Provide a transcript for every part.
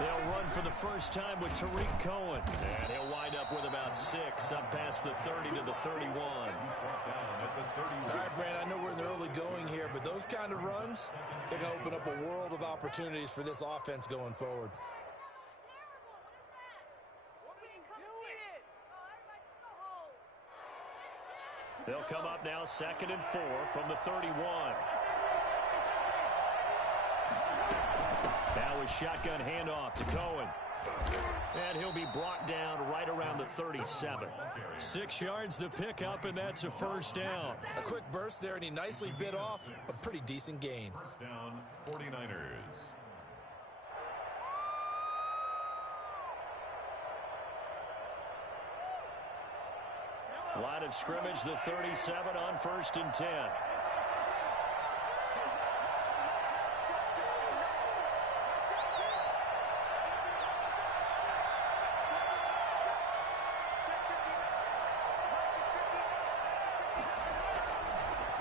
They'll run for the first time with Tariq Cohen. And he'll wind up with about 6, up past the 30 to the 31. All right, Brand, I know we're in the early going here, but those kind of runs, they're going to open up a world of opportunities for this offense going forward. They'll come up now 2nd and 4 from the 31. Now a shotgun handoff to Cohen. And he'll be brought down right around the 37. 6 yards the pickup, and that's a first down. A quick burst there, and he nicely bit off a pretty decent gain. First down, 49ers. Line of scrimmage, the 37 on 1st and 10.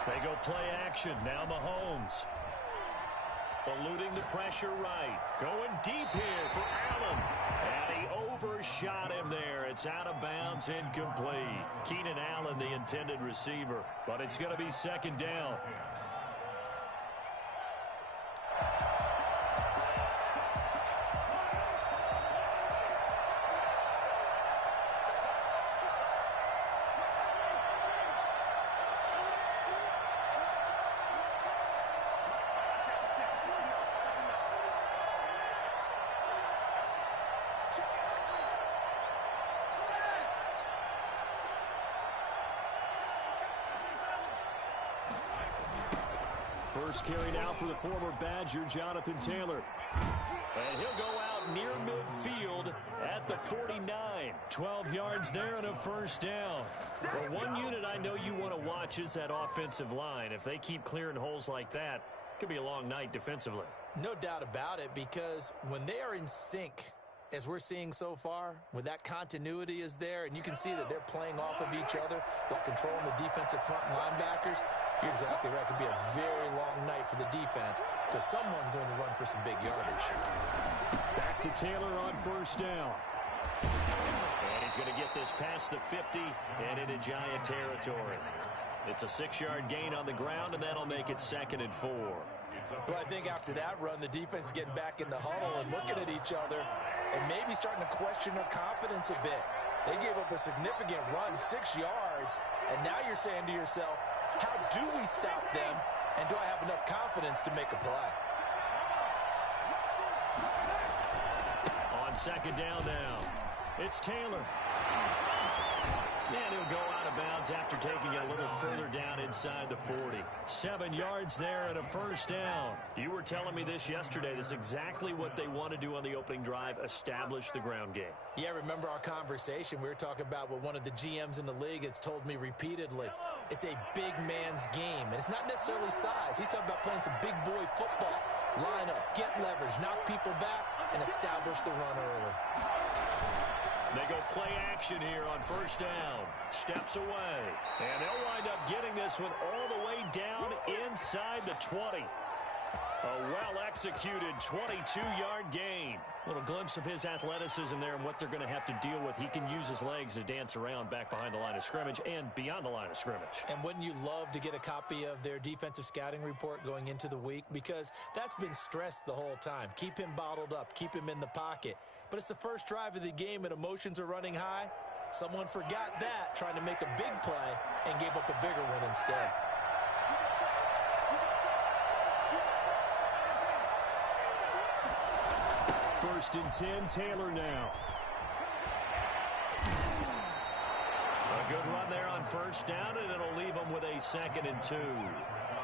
They go play action. Now Mahomes. Eluding the pressure right. Going deep here for Allen. And he overshot him there. It's out of bounds, incomplete. Keenan Allen, the intended receiver. But it's going to be 2nd down. First carry now for the former Badger, Jonathan Taylor. And he'll go out near midfield at the 49. 12 yards there and a first down. Well, one unit I know you want to watch is that offensive line. If they keep clearing holes like that, it could be a long night defensively. No doubt about it, because when they are in sync, as we're seeing so far, when that continuity is there, and you can see that they're playing off of each other while controlling the defensive front linebackers, you're exactly right. It could be a very long night for the defense because someone's going to run for some big yardage. Back to Taylor on first down. And he's going to get this past the 50 and into Giant territory. It's a 6-yard gain on the ground, and that'll make it 2nd and 4. Well, I think after that run, the defense is getting back in the huddle and looking at each other and maybe starting to question their confidence a bit. They gave up a significant run, 6 yards, and now you're saying to yourself, how do we stop them, and do I have enough confidence to make a play? On 2nd down now, it's Taylor. And he'll go out of bounds after taking it a little further down inside the 40. 7 yards there and a first down. You were telling me this yesterday. This is exactly what they want to do on the opening drive, establish the ground game. Yeah, remember our conversation? We were talking about what one of the GMs in the league has told me repeatedly. It's a big man's game, and it's not necessarily size. He's talking about playing some big boy football. Line up, get leverage, knock people back, and establish the run early. They go play action here on first down. Steps away. And they'll wind up getting this one all the way down inside the 20. A well-executed 22-yard gain. A little glimpse of his athleticism there and what they're going to have to deal with. He can use his legs to dance around back behind the line of scrimmage and beyond the line of scrimmage. And wouldn't you love to get a copy of their defensive scouting report going into the week? Because that's been stressed the whole time. Keep him bottled up. Keep him in the pocket. But it's the first drive of the game and emotions are running high. Someone forgot that, trying to make a big play, and gave up a bigger one instead. First and 10, Taylor now. A good run there on first down, and it'll leave them with a 2nd and 2.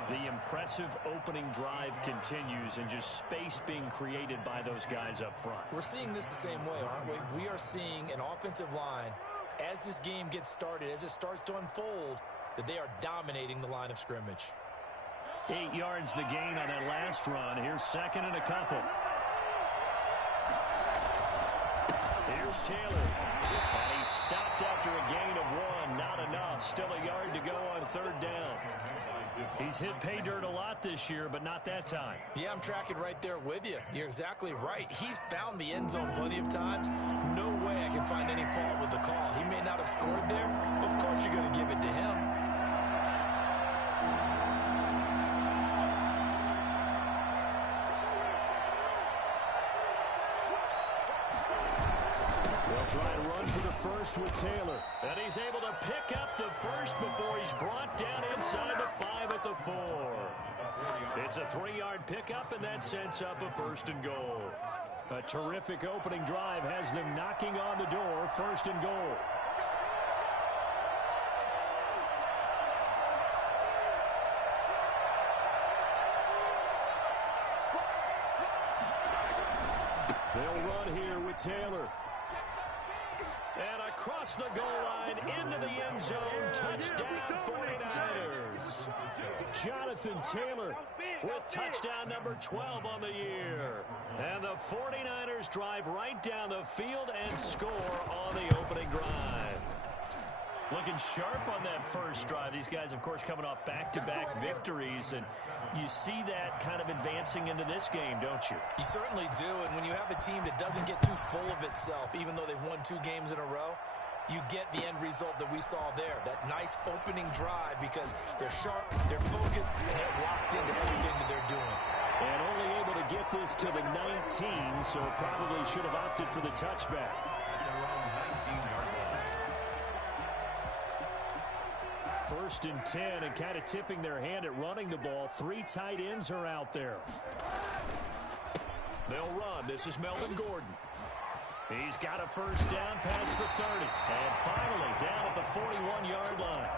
The impressive opening drive continues, and just space being created by those guys up front. We're seeing this the same way, aren't we? We are seeing an offensive line, as this game gets started, as it starts to unfold, that they are dominating the line of scrimmage. 8 yards the gain on that last run. Here's 2nd and a couple. Here's Taylor. And he stopped after a gain of 1. Not enough. Still a yard to go on 3rd down. He's hit pay dirt a lot this year, but not that time. Yeah, I'm tracking right there with you. You're exactly right. He's found the end zone plenty of times. No way I can find any fault with the call. He may not have scored there, but of course you're going to give it to him. They'll try and run for the first with Taylor. And he's able to pick up the first before he's brought down inside the 5 at the 4. It's a 3-yard pickup, and that sets up a 1st and goal. A terrific opening drive has them knocking on the door, 1st and goal. They'll run here with Taylor. And across the goal line into the end zone. Touchdown 49ers. Jonathan Taylor with touchdown number 12 on the year. And the 49ers drive right down the field and score on the opening drive. Looking sharp on that first drive. These guys, of course, coming off back-to-back victories, and you see that kind of advancing into this game, don't you? You certainly do, and when you have a team that doesn't get too full of itself, even though they've won 2 games in a row, you get the end result that we saw there, that nice opening drive, because they're sharp, they're focused, and they're locked into everything that they're doing. And only able to get this to the 19, so probably should have opted for the touchback. First and 10, and kind of tipping their hand at running the ball. 3 tight ends are out there. They'll run. This is Melvin Gordon. He's got a first down past the 30. And finally down at the 41-yard line.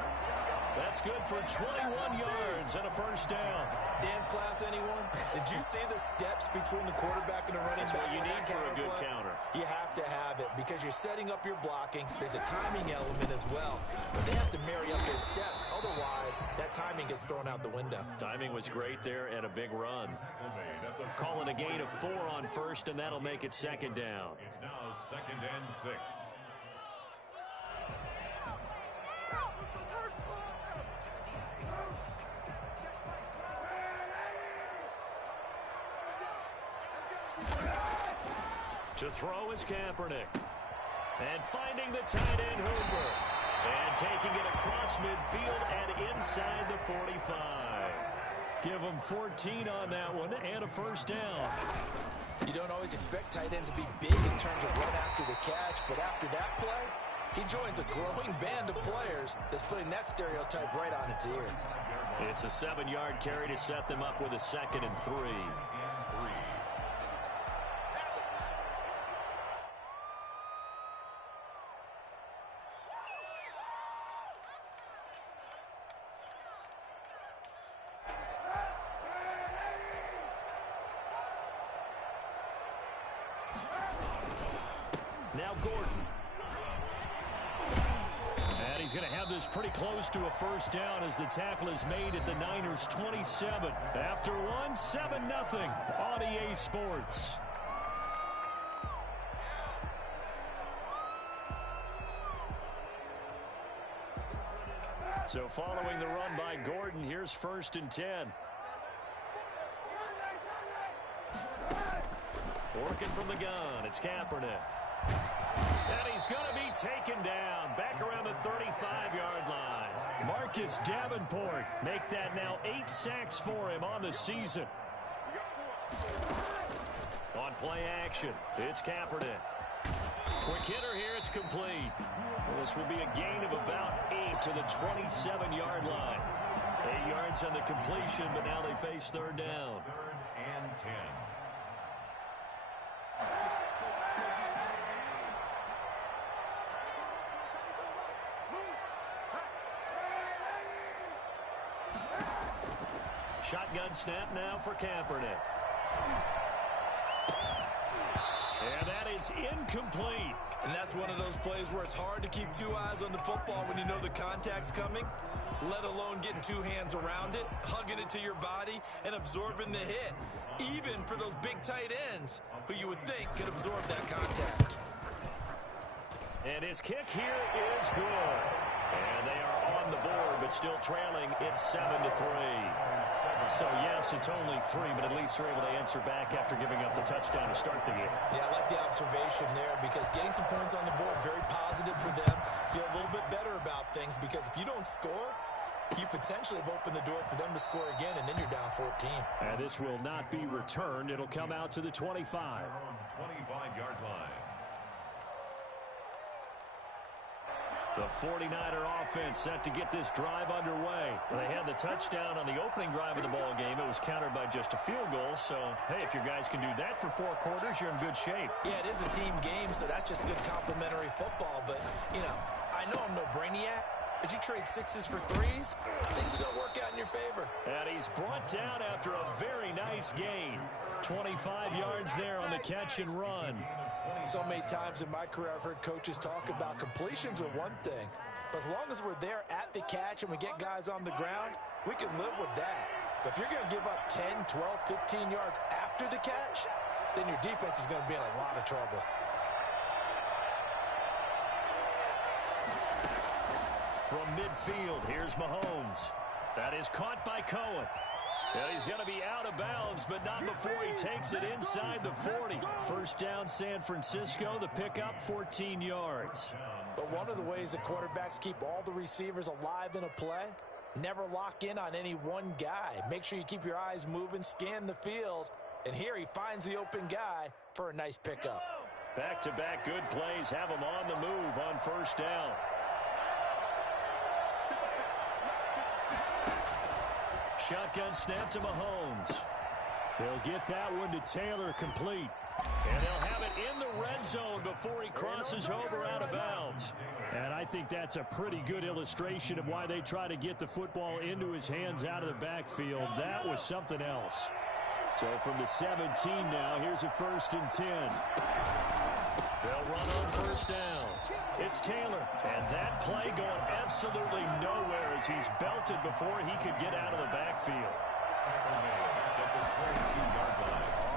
That's good for 21 yards and a first down. Dance class, anyone? Did you see the steps between the quarterback and the running back? That's what you need for a good counter. You have to have it because you're setting up your blocking. There's a timing element as well. But they have to marry up their steps. Otherwise, that timing gets thrown out the window. Timing was great there and a big run. Calling a gain of 4 on first, and that'll make it 2nd down. It's now 2nd and 6. To throw is Kaepernick. And finding the tight end, Hoover. And taking it across midfield and inside the 45. Give him 14 on that one and a first down. You don't always expect tight ends to be big in terms of run after the catch, but after that play, he joins a growing band of players that's putting that stereotype right on its ear. It's a 7-yard carry to set them up with a 2nd and 3. Now Gordon. And he's going to have this pretty close to a first down as the tackle is made at the Niners' 27. After one, 7-0 on EA Sports. So following the run by Gordon, here's 1st and 10. Working from the gun, it's Kaepernick. And he's going to be taken down back around the 35-yard line. Marcus Davenport make that now 8 sacks for him on the season. On play action, it's Kaepernick. Quick hitter here, it's complete. This will be a gain of about 8 to the 27-yard line. 8 yards on the completion, but now they face 3rd down. 3rd and 10. Shotgun snap now for Kaepernick. And that is incomplete. And that's one of those plays where it's hard to keep 2 eyes on the football when you know the contact's coming, let alone getting 2 hands around it, hugging it to your body, and absorbing the hit, even for those big tight ends who you would think could absorb that contact. And his kick here is good. And they are on on the board, but still trailing. It's 7-3. So, yes, it's only 3, but at least they're able to answer back after giving up the touchdown to start the game. Yeah, I like the observation there because getting some points on the board, very positive for them. Feel a little bit better about things because if you don't score, you potentially have opened the door for them to score again, and then you're down 14. And this will not be returned. It'll come out to the 25. 25-yard line. The 49er offense set to get this drive underway. They had the touchdown on the opening drive of the ball game. It was countered by just a field goal. So, hey, if your guys can do that for 4 quarters, you're in good shape. Yeah, it is a team game, so that's just good complimentary football. But, you know, I know I'm no brainiac, but you trade 6s for 3s, things are going to work out in your favor. And he's brought down after a very nice gain. 25 yards there on the catch and run. So many times in my career I've heard coaches talk about completions are one thing, but as long as we're there at the catch and we get guys on the ground, we can live with that. But if you're going to give up 10, 12, 15 yards after the catch, then your defense is going to be in a lot of trouble. From midfield, here's Mahomes. That is caught by Cohen. And he's going to be out of bounds, but not before he takes it inside the 40. First down, San Francisco. The pickup, 14 yards. But one of the ways that quarterbacks keep all the receivers alive in a play, never lock in on any one guy. Make sure you keep your eyes moving, scan the field. And here he finds the open guy for a nice pickup. Back-to-back good plays have him on the move on first down. Shotgun snap to Mahomes. They'll get that one to Taylor complete. And they'll have it in the red zone before he crosses over out of bounds. And I think that's a pretty good illustration of why they try to get the football into his hands out of the backfield. That was something else. So from the 17 now, here's a 1st and 10. They'll run on first down. It's Taylor, and that play going absolutely nowhere as he's belted before he could get out of the backfield.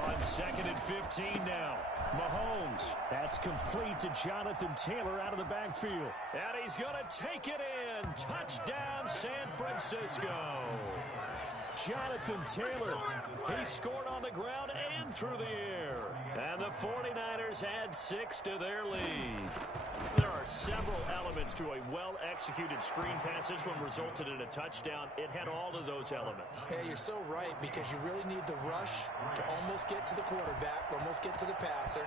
On 2nd and 15 now, Mahomes. That's complete to Jonathan Taylor out of the backfield. And he's going to take it in. Touchdown, San Francisco. Jonathan Taylor, he scored on the ground and through the air. And the 49ers add 6 to their lead. There are several elements to a well-executed screen pass. This one resulted in a touchdown. It had all of those elements. Hey, you're so right because you really need the rush to almost get to the quarterback, almost get to the passer.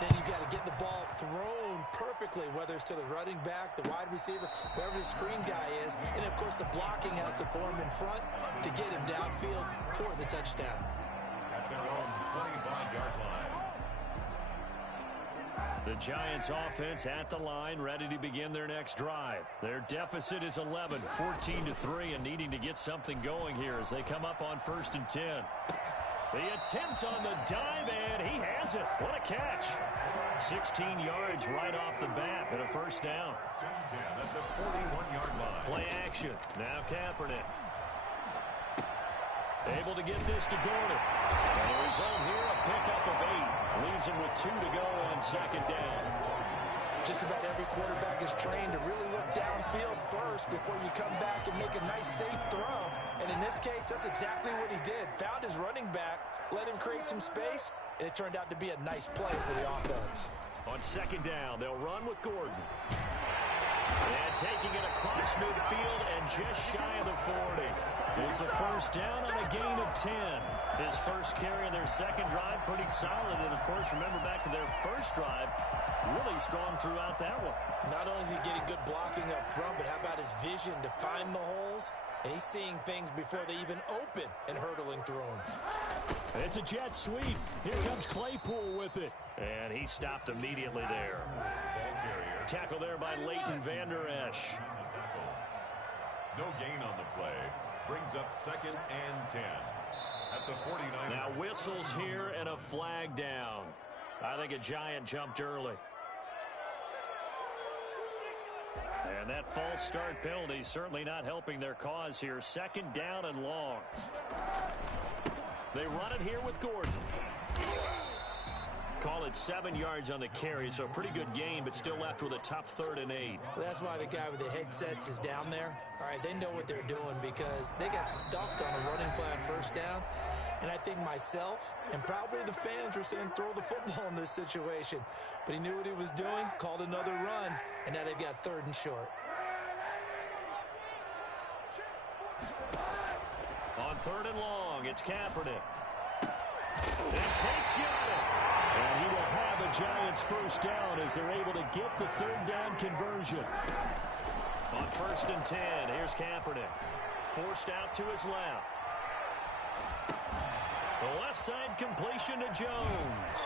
Then you got to get the ball thrown perfectly, whether it's to the running back, the wide receiver, whoever the screen guy is. And, of course, the blocking has to form in front to get him downfield for the touchdown. At their own 25-yard line. The Giants offense at the line, ready to begin their next drive. Their deficit is 11, 14-3, and needing to get something going here as they come up on 1st and 10. The attempt on the dive, and he has it. What a catch. 16 yards right off the bat, and a first down. At the 41-yard line. Play action. Now Kaepernick. Able to get this to Gordon. And the result here, a pickup of 8. Leaves him with 2 to go on 2nd down. Just about every quarterback is trained to really look downfield first before you come back and make a nice, safe throw. And in this case, that's exactly what he did. Found his running back, let him create some space, and it turned out to be a nice play for the offense. On 2nd down, they'll run with Gordon. And taking it across midfield and just shy of the 40. It's a first down on a gain of 10. His first carry of their second drive, pretty solid. And, of course, remember back to their first drive, really strong throughout that one. Not only is he getting good blocking up front, but how about his vision to find the holes? And he's seeing things before they even open and hurtling through them. It's a jet sweep. Here comes Claypool with it. And he stopped immediately there. Tackle there by Leighton Vander Esch. No gain on the play. Brings up 2nd and 10. At the 49. Now whistles here and a flag down. I think a Giant jumped early. And that false start penalty certainly not helping their cause here. 2nd down and long. They run it here with Gordon. Call it 7 yards on the carry, so a pretty good gain, but still left with a tough 3rd and 8. Well, that's why the guy with the headsets is down there. All right, they know what they're doing because they got stuffed on a running play on 1st down. And I think myself and probably the fans were saying throw the football in this situation. But he knew what he was doing, called another run, and now they've got 3rd and short. On 3rd and long, it's Kaepernick. And Tate's got it. And he will have a Giants 1st down as they're able to get the 3rd down conversion. On 1st and 10, here's Kaepernick. Forced out to his left. The left side completion to Jones.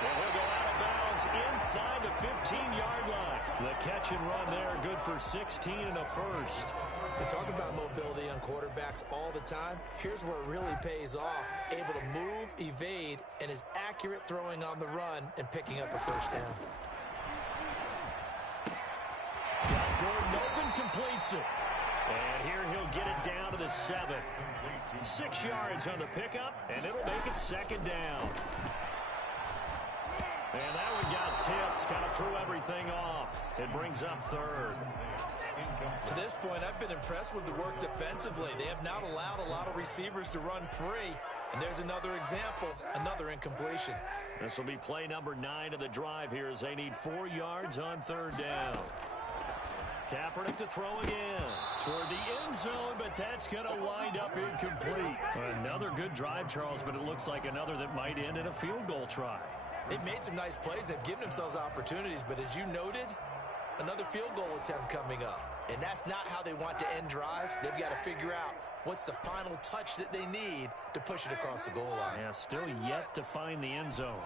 And he'll go out of bounds inside the 15-yard line. The catch and run there, good for 16 and a 1st. We talk about mobility on quarterbacks all the time. Here's where it really pays off. Able to move, evade, and is accurate throwing on the run and picking up a 1st down. Got Gordon open, completes it. And here he'll get it down to the 7. 6 yards on the pickup, and it'll make it 2nd down. And that one got tipped, kind of threw everything off. It brings up 3rd. To this point, I've been impressed with the work defensively. They have not allowed a lot of receivers to run free. And there's another example, another incompletion. This will be play number 9 of the drive here as they need 4 yards on 3rd down. Kaepernick to throw again toward the end zone, but that's going to wind up incomplete. Another good drive, Charles, but it looks like another that might end in a field goal try. They've made some nice plays. They've given themselves opportunities, but as you noted, another field goal attempt coming up. And that's not how they want to end drives. They've got to figure out what's the final touch that they need to push it across the goal line. Yeah, still yet to find the end zone.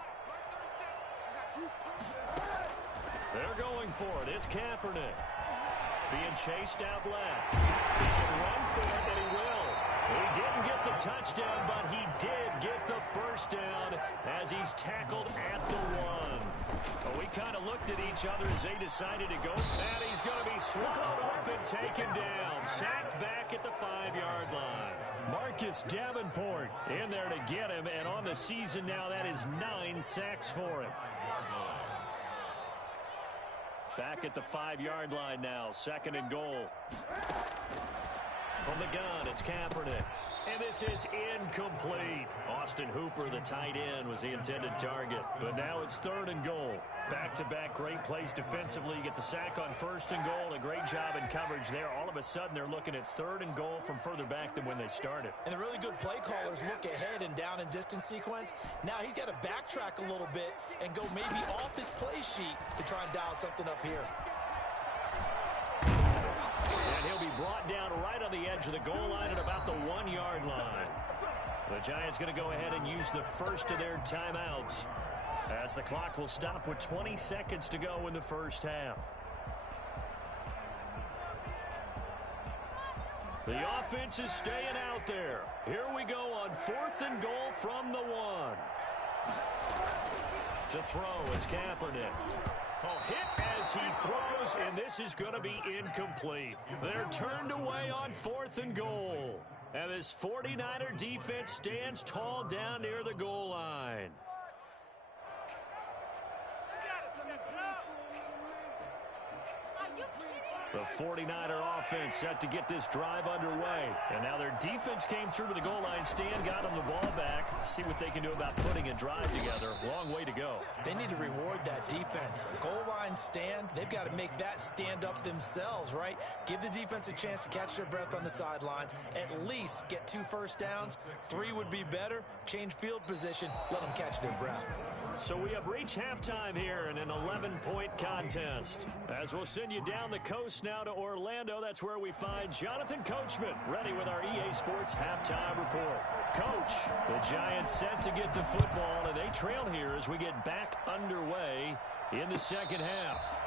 They're going for it. It's Kaepernick. Being chased out left. He can run for it, and he will. He didn't get the touchdown, but he did get the 1st down as he's tackled at the 1. But we kind of looked at each other as they decided to go. And he's going to be swallowed up and taken down. Sacked back at the 5-yard line. Marcus Davenport in there to get him. And on the season now, that is 9 sacks for him. Back at the 5-yard line now. 2nd and goal. From the gun, it's Kaepernick. And this is incomplete. Austin Hooper, the tight end, was the intended target. But now it's 3rd and goal. Back-to-back great plays defensively. You get the sack on 1st and goal. A great job in coverage there. All of a sudden, they're looking at 3rd and goal from further back than when they started. And the really good play callers look ahead and down and distance sequence. Now he's got to backtrack a little bit and go maybe off his play sheet to try and dial something up here. And he'll be brought down right on the edge of the goal line at about the 1-yard line. The Giants going to go ahead and use the first of their timeouts as the clock will stop with 20 seconds to go in the 1st half. The offense is staying out there. Here we go on 4th and goal from the 1. To throw, it's Kaepernick. Oh, hit as he throws, and this is going to be incomplete. They're turned away on 4th and goal. And this 49er defense stands tall down near the goal line. The 49er offense set to get this drive underway. And now their defense came through to the goal line. Stan got them the ball back. See what they can do about putting a drive together. Long way to go. They need to reward that defense. Goal line stand, they've got to make that stand up themselves, right? Give the defense a chance to catch their breath on the sidelines. At least get 2 first downs. 3 would be better. Change field position. Let them catch their breath. So we have reached halftime here in an 11-point contest. As we'll send you down the coast now to Orlando, that's where we find Jonathan Coachman ready with our EA Sports Halftime Report. Coach, the Giants set to get the football, and they trail here as we get back underway in the 2nd half.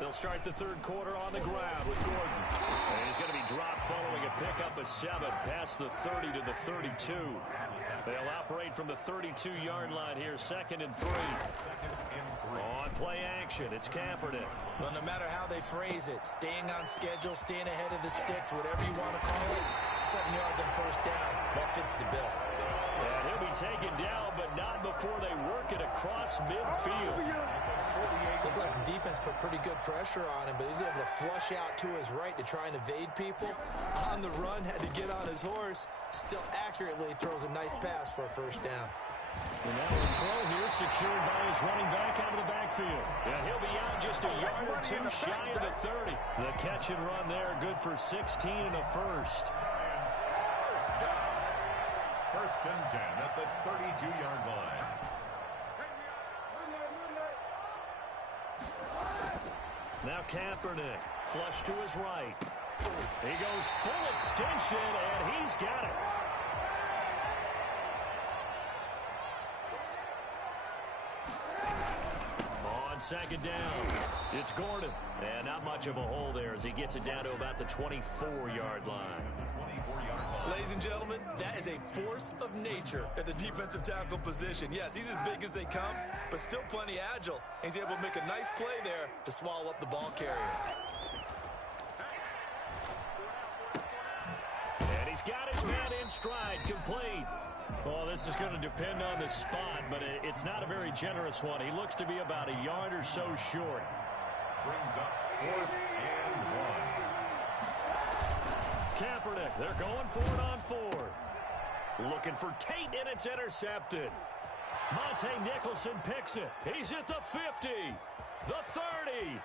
They'll start the 3rd quarter on the ground with Gordon. And he's going to be dropped following a pick up a 7 past the 30 to the 32. They'll operate from the 32-yard line here, 2nd and 3. On play action, it's Kaepernick. Well, no matter how they phrase it, staying on schedule, staying ahead of the sticks, whatever you want to call it, 7 yards on first down, that fits the bill. And he'll be taken down, but not before they work it across midfield. Looked like the defense put pretty good pressure on him, but he's able to flush out to his right to try and evade people. On the run, had to get on his horse. Still accurately throws a nice pass for a first down. And now a throw here secured by his running back out of the backfield. And he'll be out just a yard or two shy of the 30. The catch and run there, good for 16 and a first. First and 10 at the 32-yard line. Now Kaepernick, flush to his right. He goes full extension, and he's got it. On second down, it's Gordon. And not much of a hole there as he gets it down to about the 24-yard line. Ladies and gentlemen, that is a force of nature at the defensive tackle position. Yes, he's as big as they come, but still plenty agile. He's able to make a nice play there to swallow up the ball carrier. And he's got his man in stride, complete. Well, this is going to depend on the spot, but it's not a very generous one. He looks to be about a yard or so short. Brings up 4th and 1. Kaepernick, they're going for it on 4. Looking for Tate, and it's intercepted. Monte Nicholson picks it. He's at the 50, the 30,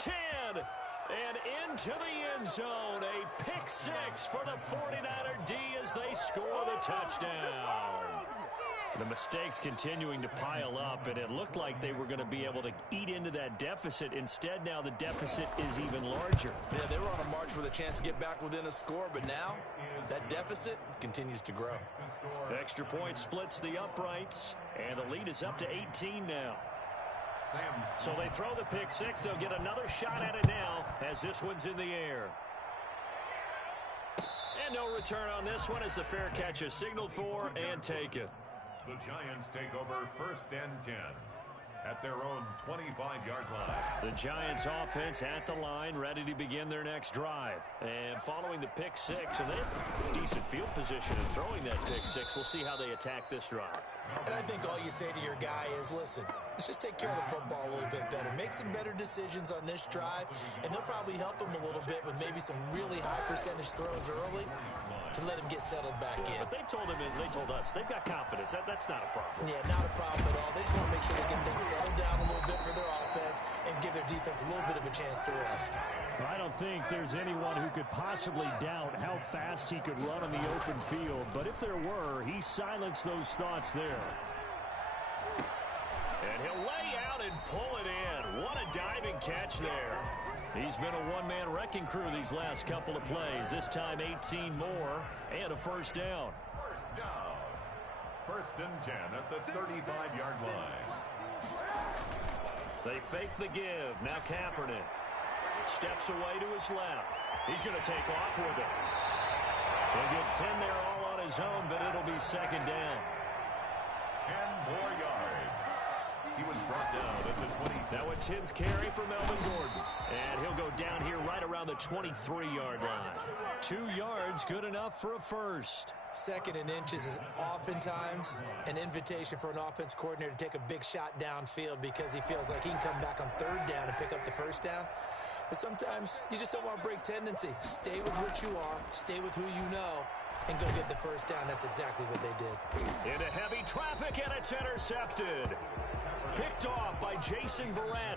10, and into the end zone. A pick 6 for the 49er D as they score the touchdown. The mistakes continuing to pile up, and it looked like they were going to be able to eat into that deficit. Instead, now the deficit is even larger. Yeah, they were on a march with a chance to get back within a score, but now that deficit continues to grow. Extra point splits the uprights, and the lead is up to 18 now. So they throw the pick 6. They'll get another shot at it now as this one's in the air. And no return on this one as the fair catch is signaled for and taken. The Giants take over 1st and 10 at their own 25-yard line. The Giants offense at the line, ready to begin their next drive. And following the pick 6, and they have decent field position in throwing that pick 6. We'll see how they attack this drive. And I think all you say to your guy is, listen, let's just take care of the football a little bit better. Make some better decisions on this drive, and they'll probably help him a little bit with maybe some really high percentage throws early to let him get settled back in. But they told him, and they told us, they've got confidence. That's not a problem. Yeah, not a problem at all. They just want to make sure they get things settled down a little bit for their offense and give their defense a little bit of a chance to rest. I don't think there's anyone who could possibly doubt how fast he could run on the open field. But if there were, he silenced those thoughts there. And he'll lay out and pull it in. What a diving catch there. He's been a one-man wrecking crew these last couple of plays. This time 18 more and a first down. First down. 1st and 10 at the 35-yard line. They fake the give. Now Kaepernick steps away to his left. He's going to take off with it. He'll get 10 there all on his own, but it'll be 2nd down. 10 more yards. He was brought down at the 27. Now a 10th carry for Melvin Gordon. And he'll go down here right around the 23-yard line. 2 yards, good enough for a first. 2nd and inches is oftentimes an invitation for an offense coordinator to take a big shot downfield because he feels like he can come back on 3rd down and pick up the first down. But sometimes you just don't want to break tendency. Stay with what you are, stay with who you know, and go get the first down. That's exactly what they did. Into heavy traffic, and it's intercepted. Picked off by Jason Verrett.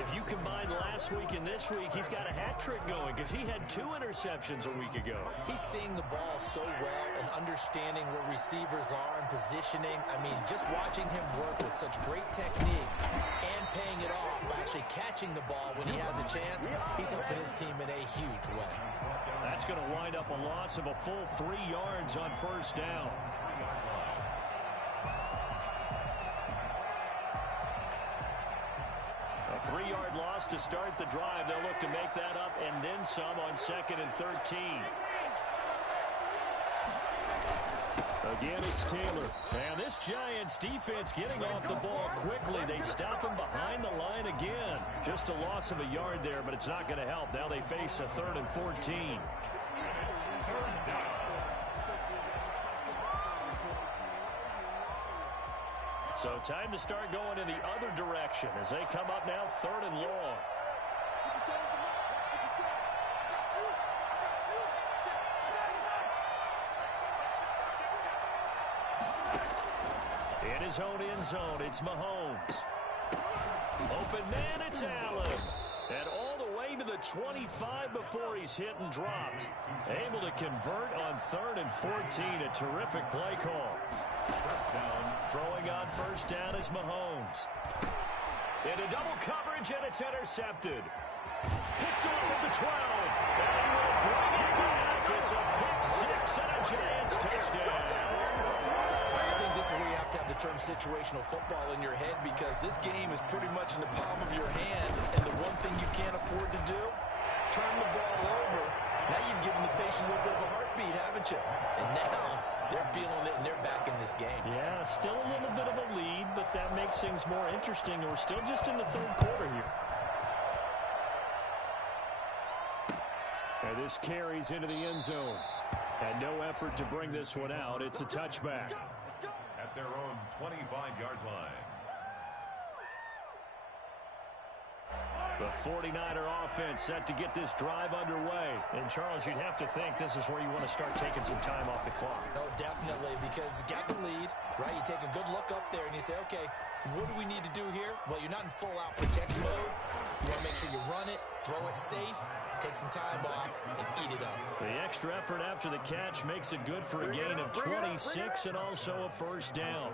If you combine last week and this week, he's got a hat trick going because he had 2 interceptions a week ago. He's seeing the ball so well and understanding where receivers are and positioning. I mean, just watching him work with such great technique and paying it off by actually catching the ball when he has a chance, he's helping his team in a huge way. That's going to wind up a loss of a full 3 yards on first down. A 3-yard loss to start the drive. They'll look to make that up and then some on 2nd and 13. Again, it's Taylor. And this Giants defense getting off the ball quickly. They stop him behind the line again. Just a loss of a yard there, but it's not going to help. Now they face a 3rd and 14. So time to start going in the other direction as they come up now 3rd and long. In his own end zone, it's Mahomes. Open man, it's Allen. And all the way to the 25 before he's hit and dropped. Able to convert on 3rd and 14. A terrific play call. Throwing on 1st down is Mahomes. Into double coverage, and it's intercepted. Picked off at the 12. And he will bring it back. It's a pick 6 and a Giants touchdown. I think this is where you have to have the term situational football in your head, because this game is pretty much in the palm of your hand, and the one thing you can't afford to do, turn the ball over. Now you've given the patient a little bit of a heartbeat, haven't you? And now they're feeling it, and they're back in this game. Yeah, still a little bit of a lead, but that makes things more interesting. We're still just in the 3rd quarter here. And this carries into the end zone. And no effort to bring this one out. It's a touchback. At their own 25-yard line. The 49er offense set to get this drive underway. And, Charles, you'd have to think this is where you want to start taking some time off the clock. Oh, definitely, because you got the lead, right? You take a good look up there and you say, okay, what do we need to do here? Well, you're not in full-out protect mode. You want to make sure you run it, throw it safe, take some time off, and eat it up. The extra effort after the catch makes it good for a gain of 26 and also a 1st down.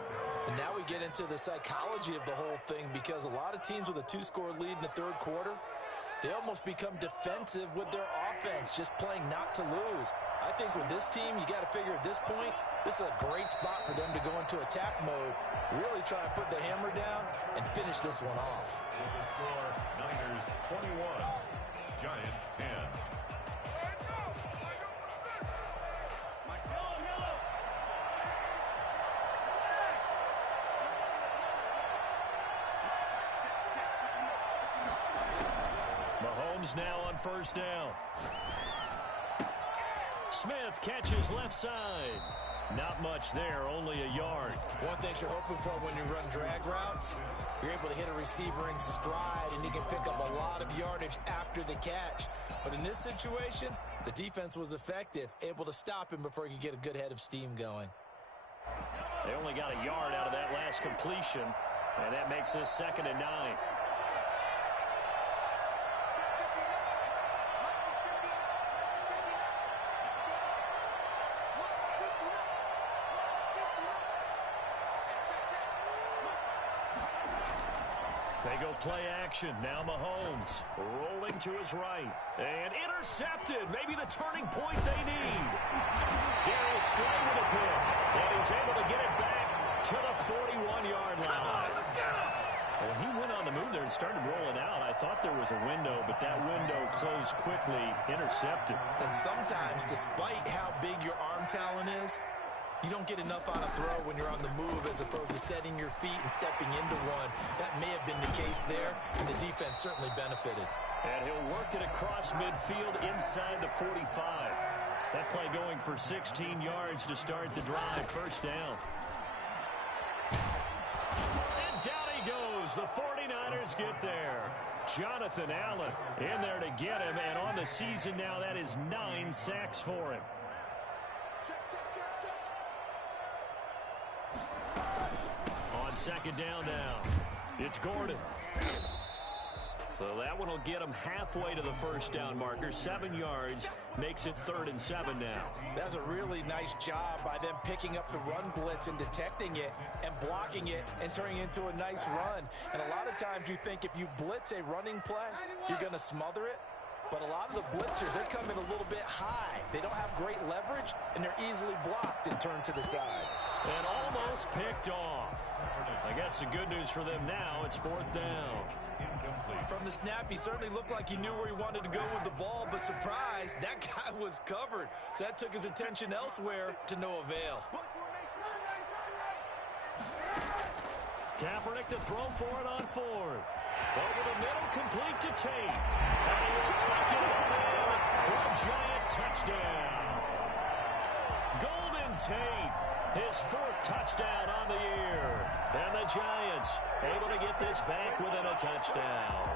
And now we get into the psychology of the whole thing, because a lot of teams with a 2-score lead in the 3rd quarter, they almost become defensive with their offense, just playing not to lose. I think with this team, you got to figure at this point, this is a great spot for them to go into attack mode, really try and put the hammer down and finish this one off. With the score, Niners 21, Giants 10. Mahomes now on 1st down. Smith catches left side. Not much there, only a yard. One thing you're hoping for when you run drag routes, you're able to hit a receiver in stride, and he can pick up a lot of yardage after the catch. But in this situation, the defense was effective, able to stop him before he could get a good head of steam going. They only got a yard out of that last completion, and that makes this 2nd and 9. They go play action. Now Mahomes rolling to his right. And intercepted. Maybe the turning point they need. Darius Slay with a pick. And he's able to get it back to the 41-yard line. When he went on the move there and started rolling out, I thought there was a window, but that window closed quickly, intercepted. And sometimes, despite how big your arm talent is, you don't get enough on a throw when you're on the move as opposed to setting your feet and stepping into one. That may have been the case there, and the defense certainly benefited. And he'll work it across midfield inside the 45. That play going for 16 yards to start the drive. 1st down. And down he goes. The 49ers get there. Jonathan Allen in there to get him. And on the season now, that is 9 sacks for him. On 2nd down now, it's Gordon. So that one will get him halfway to the 1st down marker. 7 yards makes it 3rd and 7 now. That's a really nice job by them picking up the run blitz and detecting it and blocking it and turning it into a nice run. And a lot of times you think if you blitz a running play, you're going to smother it. But a lot of the blitzers, they come in a little bit high. They don't have great leverage, and they're easily blocked and turned to the side. And almost picked off. I guess the good news for them now, it's 4th down. From the snap, he certainly looked like he knew where he wanted to go with the ball, but surprise, that guy was covered. So that took his attention elsewhere to no avail. Kaepernick to throw for it on fourth. Over the middle, complete to Tate. And he will take it on in for a Giant touchdown. Golden Tate, his fourth touchdown on the year. And the Giants able to get this back within a touchdown.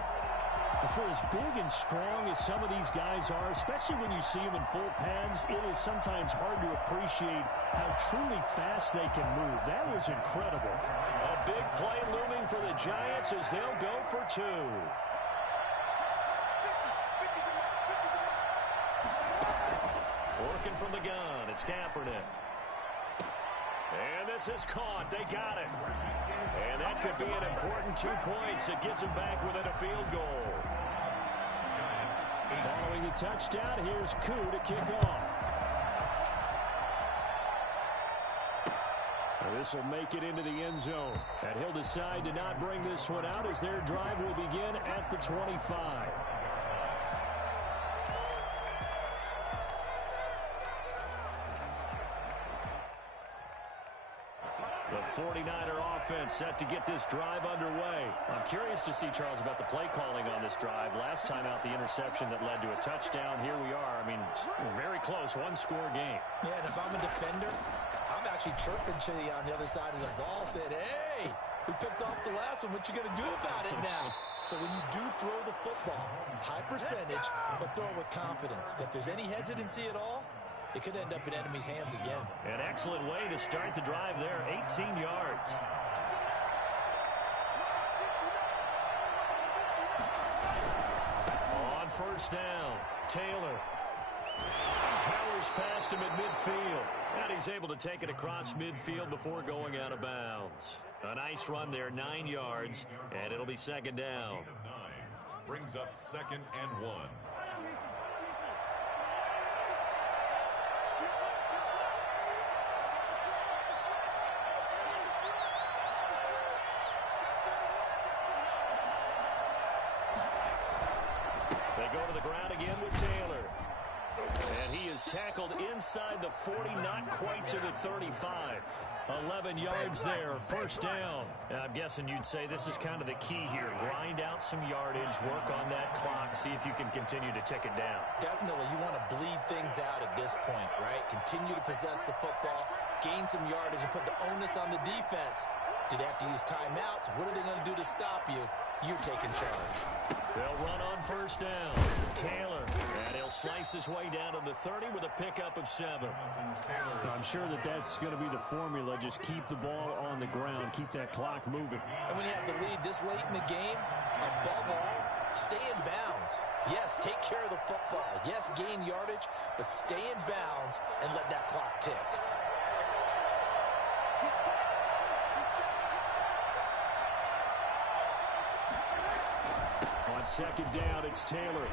For as big and strong as some of these guys are, especially when you see them in full pads, it is sometimes hard to appreciate how truly fast they can move. That was incredible. A big play looming for the Giants as they'll go for two. Working from the gun, it's Kaepernick. And this is caught. They got it. And that could be an important 2 points that gets them back within a field goal. Following the touchdown, here's Koo to kick off. This will make it into the end zone. And he'll decide to not bring this one out as their drive will begin at the 25. The 49er offense set to get this drive underway. I'm curious to see, Charles, about the play calling on this drive. Last time out, the interception that led to a touchdown. Here we are. I mean, very close, one-score game. Yeah, and if I'm a defender, I'm actually chirping to you on the other side of the ball, saying, hey, we picked off the last one. What you going to do about it now? So when you do throw the football, high percentage, but throw it with confidence. If there's any hesitancy at all, it could end up in enemy's hands again. An excellent way to start the drive there, 18 yards. On first down, Taylor powers past him at midfield. And he's able to take it across midfield before going out of bounds. A nice run there, 9 yards, and it'll be second down. Brings up 2nd and 1. They go to the ground again with Taylor. And he is tackled inside the 40, not quite to the 35. 11 yards there, first down. I'm guessing you'd say this is kind of the key here. Grind out some yardage, work on that clock, see if you can continue to tick it down. Definitely, you want to bleed things out at this point, right? Continue to possess the football, gain some yardage, and put the onus on the defense. Do they have to use timeouts? What are they going to do to stop you? You're taking charge. They'll run on first down. Taylor, and he'll slice his way down to the 30 with a pickup of 7. I'm sure that that's going to be the formula. Just keep the ball on the ground. Keep that clock moving. And when you have the lead this late in the game, above all, stay in bounds. Yes, take care of the football. Yes, gain yardage, but stay in bounds and let that clock tick. On second down, it's Taylor.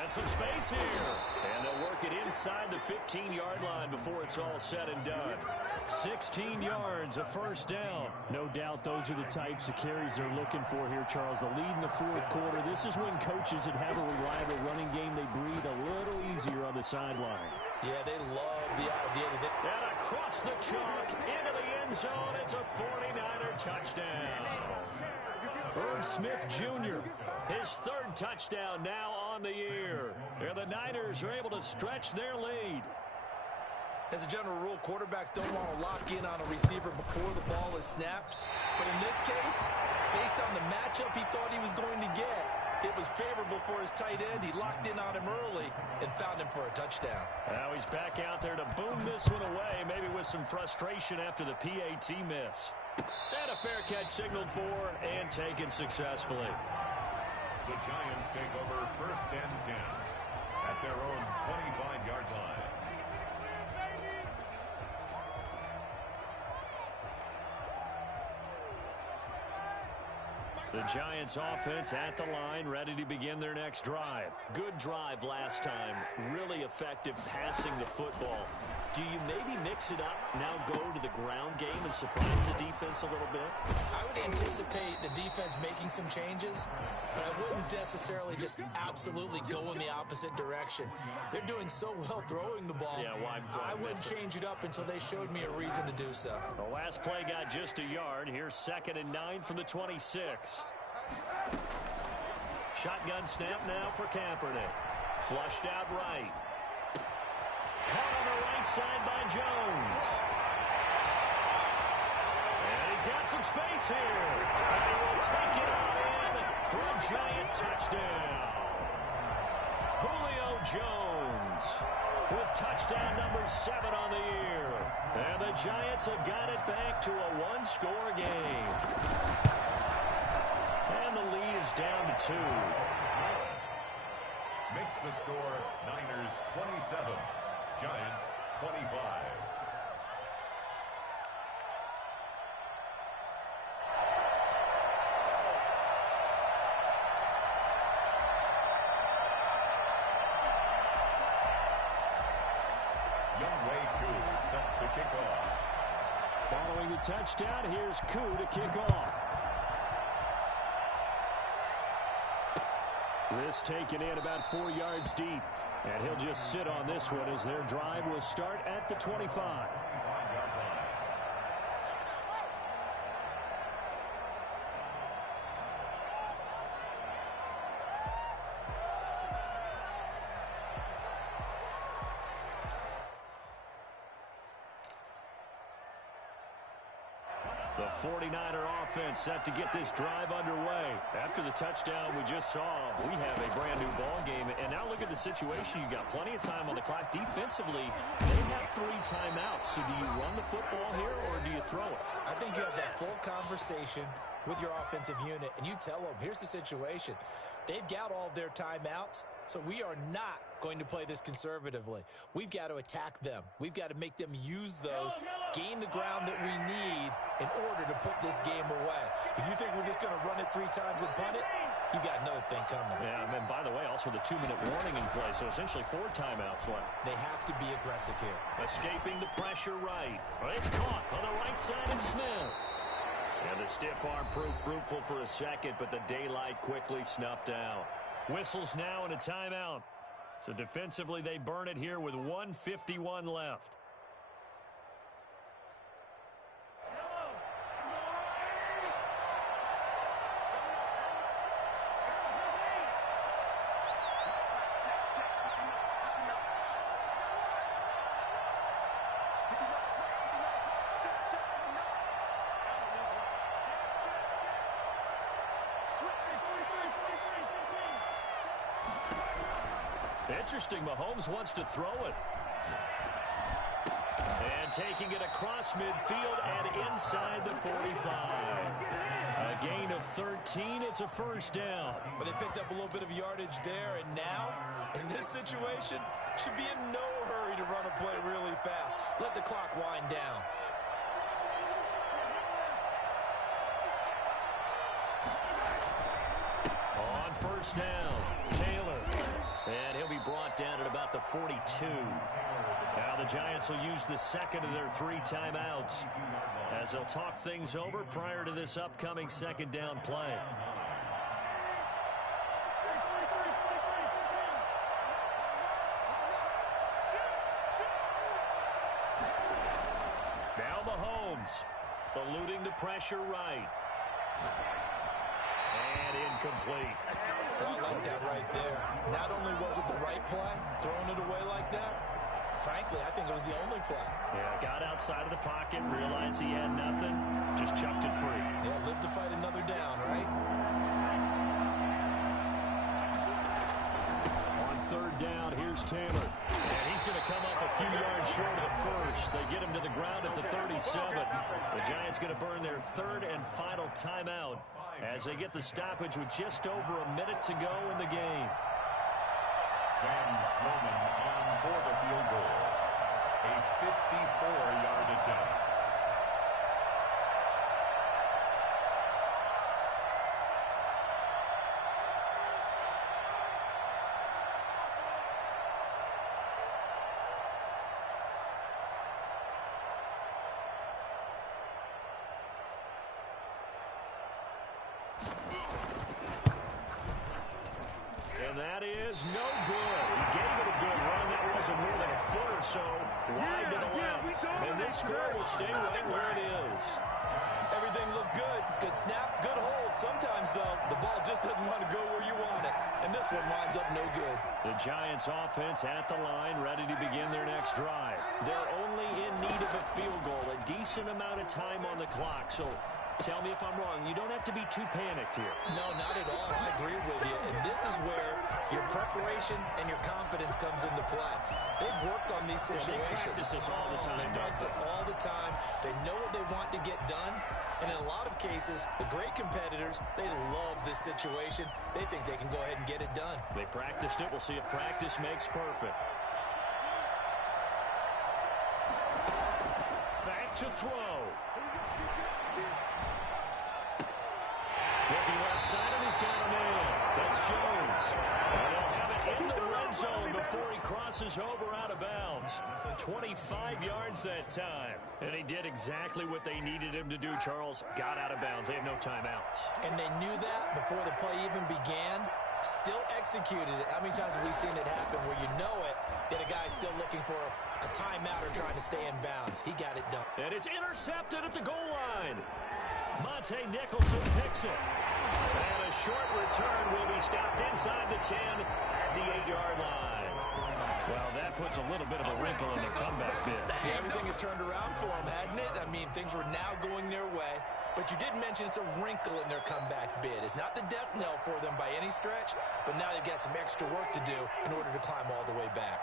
And some space here. And they'll work it inside the 15-yard line before it's all said and done. 16 yards, a first down. No doubt those are the types of carries they're looking for here, Charles. The lead in the fourth quarter. This is when coaches that have a reliable running game, they breathe a little easier on the sideline. Yeah, they love the idea that And across the chalk, into the end zone, it's a 49er touchdown. Irv Smith Jr., his third touchdown now on the year. And the Niners are able to stretch their lead. As a general rule, quarterbacks don't want to lock in on a receiver before the ball is snapped. But in this case, based on the matchup he thought he was going to get, it was favorable for his tight end. He locked in on him early and found him for a touchdown. Now he's back out there to boom this one away, maybe with some frustration after the PAT miss. And a fair catch signaled for and taken successfully. The Giants take over 1st and 10 at their own 25-yard line. The Giants offense at the line, ready to begin their next drive. Good drive last time. Really effective passing the football. Do you maybe mix it up, now go to the ground game and surprise the defense a little bit? I would anticipate the defense making some changes, but I wouldn't necessarily just absolutely go in the opposite direction. They're doing so well throwing the ball. Yeah, why I wouldn't change it up until they showed me a reason to do so. The last play got just a yard. Here's 2nd and 9 from the 26. Shotgun snap now for Kaepernick. Flushed out right. Caught on the right side by Jones. And he's got some space here. And he will take it on in for a Giant touchdown. Julio Jones with touchdown number 7 on the year. And the Giants have got it back to a one-score game. And the lead is down to 2. Makes the score Niners 27. Giants 25. Youngway Koo set to kick off. Following the touchdown, here's Koo to kick off. This taken in about 4 yards deep. And he'll just sit on this one as their drive will start at the 25. The 49er offense set to get this drive underway. After the touchdown we just saw, we have a brand new ball game. And now look at the situation. You got plenty of time on the clock. Defensively, they have 3 timeouts. So do you run the football here or do you throw it? I think you have that full conversation with your offensive unit, and you tell them, here's the situation. They've got all their timeouts, so we are not going to play this conservatively. We've got to attack them. We've got to make them use those, gain the ground that we need in order to put this game away. If you think we're just going to run it 3 times and punt it, you got another thing coming. Yeah, and by the way, also the 2-minute warning in play, so essentially 4 timeouts left. They have to be aggressive here. Escaping the pressure right. It's caught on the right side of Smith. And the stiff arm proved fruitful for a second, but the daylight quickly snuffed out. Whistles now and a timeout. So defensively, they burn it here with 1:51 left. Interesting, Mahomes wants to throw it. And taking it across midfield and inside the 45. A gain of 13, it's a first down. But they picked up a little bit of yardage there, and now, in this situation, should be in no hurry to run a play really fast. Let the clock wind down. On first down, Taylor. And he'll be brought down at about the 42. Now the Giants will use the second of their 3 timeouts as they'll talk things over prior to this upcoming second down play. Now Mahomes eluding the pressure right. And incomplete. I like that right there. Not only was it the right play, throwing it away like that, frankly, I think it was the only play. Yeah, got outside of the pocket, realized he had nothing, just chucked it free. Yeah, live to fight another down, right? On third down, here's Taylor. And he's going to come up a few yards short of the first. They get him to the ground at the 37. The Giants going to burn their 3rd and final timeout as they get the stoppage with just over a minute to go in the game. Sam Sloman on for the field goal. A 54-yard attempt. And that is no good. He gave it a good run. That wasn't more than a foot or so wide to the left. And this score will stay right where it is. Everything looked good. Good snap, good hold. Sometimes, though, the ball just doesn't want to go where you want it. And this one winds up no good. The Giants offense at the line, ready to begin their next drive. They're only in need of a field goal, a decent amount of time on the clock. So tell me if I'm wrong. You don't have to be too panicked here. No, not at all. I agree with you. And this is where your preparation and your confidence comes into play. They've worked on these situations. They practice this all the time. They practice it all the time. They know what they want to get done. And in a lot of cases, the great competitors, they love this situation. They think they can go ahead and get it done. They practiced it. We'll see if practice makes perfect. Back to throw. Looking left side, and he's got a man. That's Jones. And they'll have it in the red zone before he crosses over out of bounds. 25 yards that time. And he did exactly what they needed him to do, Charles. Got out of bounds. They have no timeouts. And they knew that before the play even began. Still executed it. How many times have we seen it happen where you know it, yet a guy's still looking for a timeout or trying to stay in bounds? He got it done. And it's intercepted at the goal line. Monte Nicholson picks it. And a short return will be stopped inside the 10 at the 8-yard line. Well, that puts a little bit of a wrinkle in the comeback bid. Yeah, everything had turned around for them, hadn't it? I mean, things were now going their way. But you did mention it's a wrinkle in their comeback bid. It's not the death knell for them by any stretch, but now they've got some extra work to do in order to climb all the way back.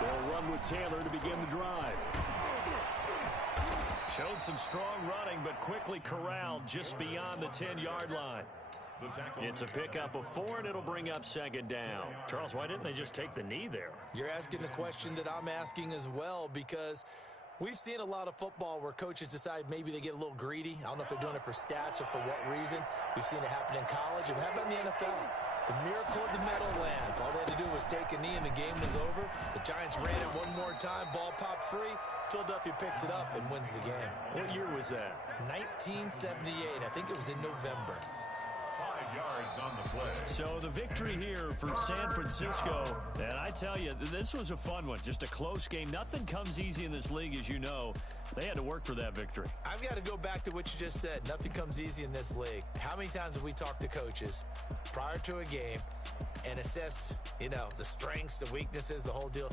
They'll run with Taylor to begin the drive. Showed some strong running, but quickly corralled just beyond the 10-yard line. It's a pickup of 4, and it'll bring up second down. Charles, why didn't they just take the knee there? You're asking the question that I'm asking as well, because we've seen a lot of football where coaches decide maybe they get a little greedy. I don't know if they're doing it for stats or for what reason. We've seen it happen in college. And how about in the NFL? The miracle of the Meadowlands. All they had to do was take a knee and the game was over. The Giants ran it one more time. Ball popped free. Philadelphia picks it up and wins the game. What year was that? 1978. I think it was in November. 5 yards on the play. So the victory here for San Francisco. And I tell you, this was a fun one. Just a close game. Nothing comes easy in this league, as you know. They had to work for that victory. I've got to go back to what you just said. Nothing comes easy in this league. How many times have we talked to coaches prior to a game and assessed, the strengths, the weaknesses, the whole deal?